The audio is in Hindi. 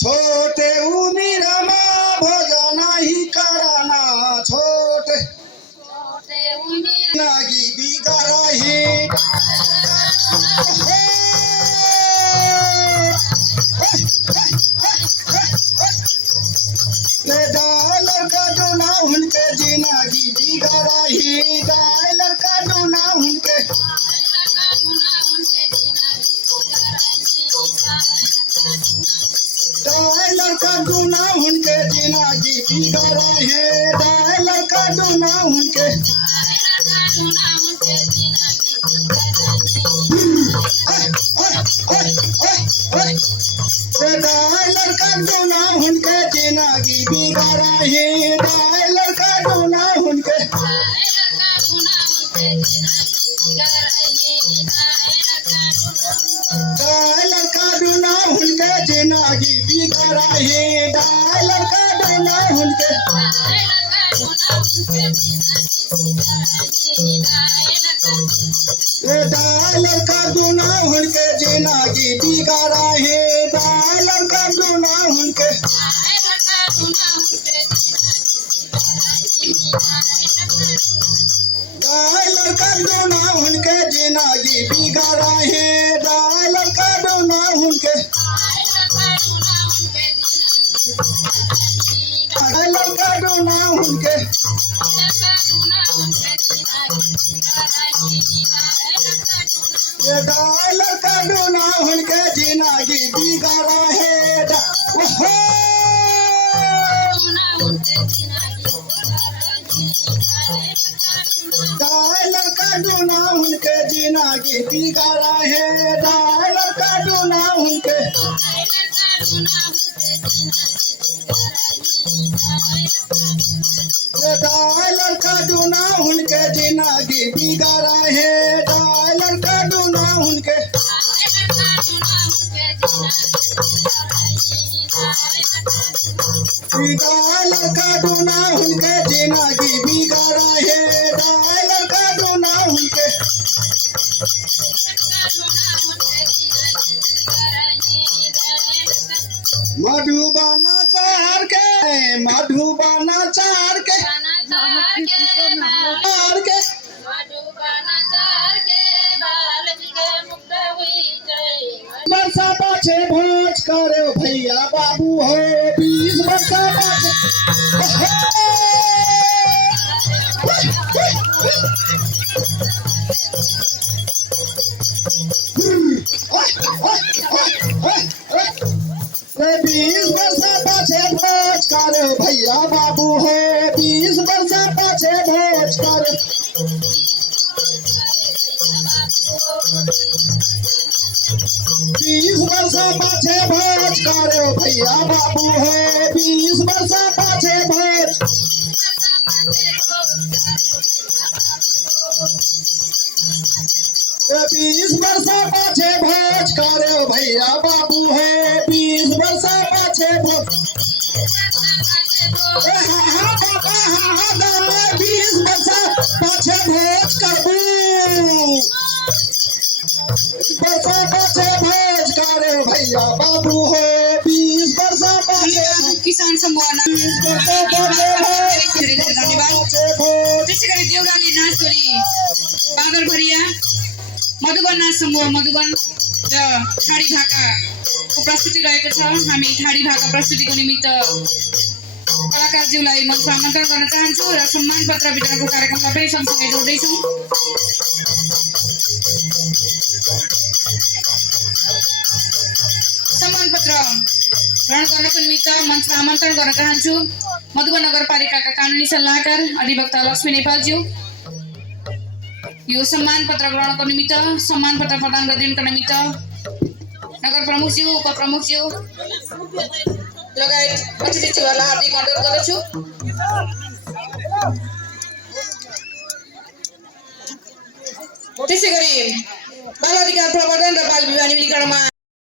छोटे उमिरमा भजन ही कराना छोटे नागी बिगरही डालर का डोना उनके जिनागी बिगरही डालर का डोना उनके डालर का डोना उनके जिनागी बिगरही डालर का डोना उनके डालर का डोना उनके जिनागी बिगरही डालर का डोना उनके डालर का डोना उनके जिनागी बिगरही डालर का डोना उनके डालर का डोना उनके जिनागी बिगरही डालर का डोना उनके डालर का डोना उनके जिनागी बिगरही डालर का डोना उनके डालर का डोना उनके डालर का डोना उनके जिनागी बिगरही डालर का डोना उनके जिनागी बिगरही डालर का डोना उनके डालर का डोना उनके जिनागी बिगरही डालर का डोना उनके डालर का डोना उनके जिनागी बिगरही डालर का डोना उनके मधुबना चार के मधुबना चार के वर्षा पाछे भोज करे भैया बाबू हो 20 वर्षा पाछे बीस वर्षा पाछे भोज करे भैया बाबू हो 20 वर्षा पाछे भोज करे 20 वर्षा पाछे भोज करे भैया बाबू हो 20 वर्षा पाछे भोज 20 वर्षा पाछे भोज करे भैया बाबू हो 20 वर्षा पाछे भोज 20 वर्षा पाछे भोज करू वर्षा पाछे भोज करे भैया बाबू हो 20 वर्षा पाछे किसान समूहाना देवराली नाचोली बागर भरिया मधुबन नाच समूह मधुबन र ठाडी भाकाको प्रस्तुति रहेको छ। हामी ठाडी भाका प्रस्तुतिको निमित्त कलाकारज्यूलाई मञ्चमा आमन्त्रण गर्न चाहन्छु र सम्मान पत्र वितरणको कार्यक्रमलाई पनि सँगसँगै जोड्दैछौँ। सम्मान पत्र ग्रहण गर्नको निमित्त मञ्चमा आमन्त्रण गर्न चाहन्छु मधुबन नगरपालिकाका कानुनी सल्लाहकार अधिवक्ता लक्ष्मी नेपालज्यू। यो सम्मान पत्र ग्रहणको निमित्त सम्मान पत्र प्रदान गरिदिनुको निमित्त नगर प्रमुखज्यू उपप्रमुखज्यू लगायत अतिथिज्यूहरूलाई हार्दिक अनुरोध गर्दछु। त्यसै गरी बाल अधिकार प्रवर्धन र बाल विवाह न्यूनीकरणमा